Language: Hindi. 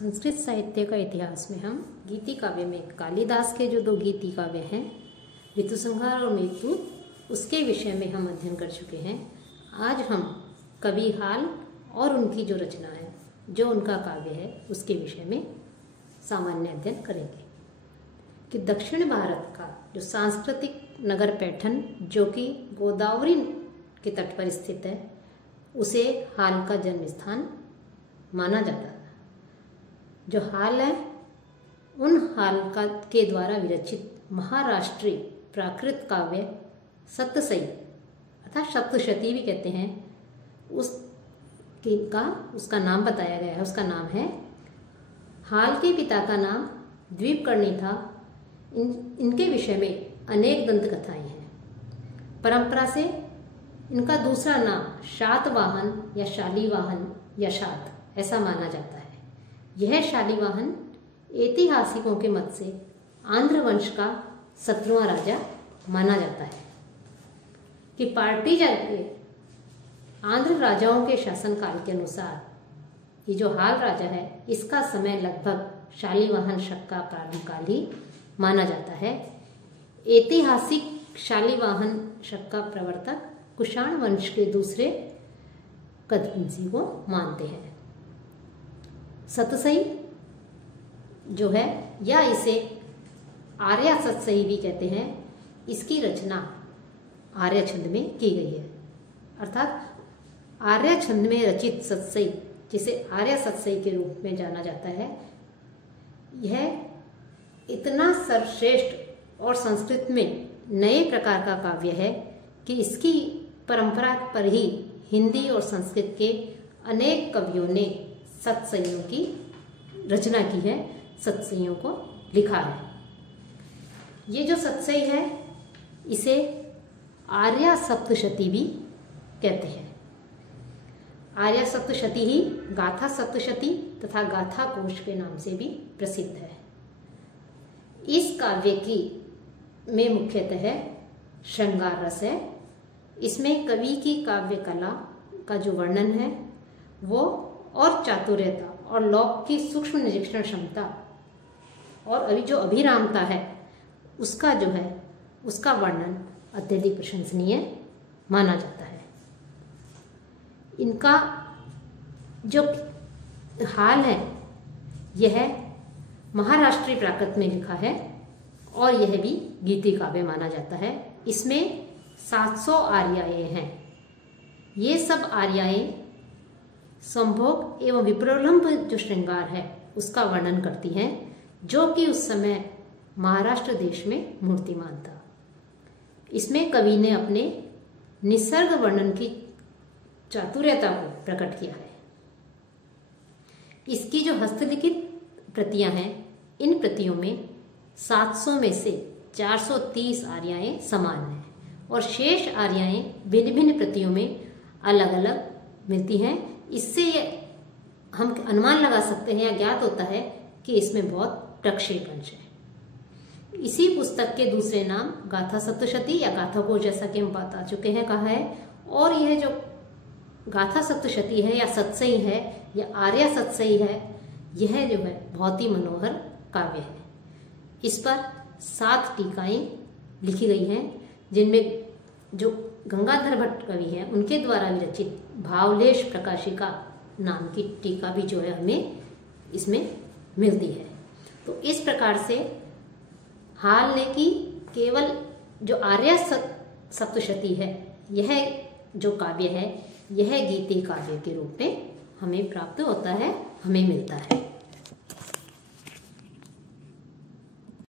संस्कृत साहित्य का इतिहास में हम गीति काव्य में कालिदास के जो 2 गीति काव्य हैं ऋतुसंहार और मेघदूत, उसके विषय में हम अध्ययन कर चुके हैं। आज हम कवि हाल और उनकी जो रचना है, जो उनका काव्य है, उसके विषय में सामान्य अध्ययन करेंगे कि दक्षिण भारत का जो सांस्कृतिक नगर पैठन, जो कि गोदावरी के तट पर स्थित है, उसे हाल का जन्म स्थान माना जाता है। जो हाल है, उन हाल के द्वारा विरचित महाराष्ट्रीय प्राकृत काव्य सप्तशती अर्थात सप्तशती भी कहते हैं, उसका नाम बताया गया है। उसका नाम है, हाल के पिता का नाम द्वीपकर्णी था। इनके विषय में अनेक दंत कथाएं हैं। परंपरा से इनका दूसरा नाम शातवाहन या शालीवाहन या शात ऐसा माना जाता है। यह शालीवाहन ऐतिहासिकों के मत से आंध्र वंश का 17वां राजा माना जाता है कि पार्टीजन के आंध्र राजाओं के शासनकाल के अनुसार ये जो हाल राजा है, इसका समय लगभग शालीवाहन शक का प्रारंभ काल ही माना जाता है। ऐतिहासिक शालीवाहन शक का प्रवर्तक कुषाण वंश के दूसरे कदंसी को मानते हैं। सतसई जो है, या इसे आर्या सतसई भी कहते हैं, इसकी रचना आर्य छंद में की गई है। अर्थात आर्य छंद में रचित सतसई, जिसे आर्य सतसई के रूप में जाना जाता है, यह इतना सर्वश्रेष्ठ और संस्कृत में नए प्रकार का काव्य है कि इसकी परंपरा पर ही हिंदी और संस्कृत के अनेक कवियों ने सतसइयों की रचना की है, सतसइयों को लिखा है। ये जो सतसई है, इसे आर्या सप्तशती भी कहते हैं। आर्या सप्तशती ही गाथा सप्तशती तथा गाथा कोश के नाम से भी प्रसिद्ध है। इस काव्य की में मुख्यतः श्रृंगार रस है। इसमें कवि की काव्य कला का जो वर्णन है वो, और चातुर्यता और लोक की सूक्ष्म निरीक्षण क्षमता और अभी जो अभिरामता है, उसका जो है, उसका वर्णन अत्यधिक प्रशंसनीय माना जाता है। इनका जो हाल है, यह महाराष्ट्रीय प्राकृत में लिखा है और यह भी गीति काव्य माना जाता है। इसमें 700 आर्याएं हैं। ये सब आर्याएं संभोग एवं विप्रलंब जो श्रृंगार है, उसका वर्णन करती हैं, जो कि उस समय महाराष्ट्र देश में मूर्तिमान था। इसमें कवि ने अपने निसर्ग वर्णन की चातुर्यता को प्रकट किया है। इसकी जो हस्तलिखित प्रतियां हैं, इन प्रतियों में 700 में से 430 आर्याएं समान हैं और शेष आर्याएं भिन्न भिन्न प्रतियों में अलग अलग मिलती हैं। इससे हम अनुमान लगा सकते हैं या ज्ञात होता है कि इसमें बहुत प्रक्षेपंश है। इसी पुस्तक के दूसरे नाम गाथा सप्तशती या गाथा कोश, जैसा कि हम बता चुके हैं, कहा है। और यह जो गाथा सप्तशती है या सतसई है या आर्या सतसई है, यह जो है बहुत ही मनोहर काव्य है। इस पर 7 टीकाएं लिखी गई हैं, जिनमें जो गंगाधर भट्ट कवि हैं, उनके द्वारा विरचित भावलेश प्रकाशिका नाम की टीका भी जो है हमें इसमें मिलती है। तो इस प्रकार से हाल ने की केवल जो आर्या सप्तशती है, यह जो काव्य है, यह गीति काव्य के रूप में हमें प्राप्त होता है, हमें मिलता है।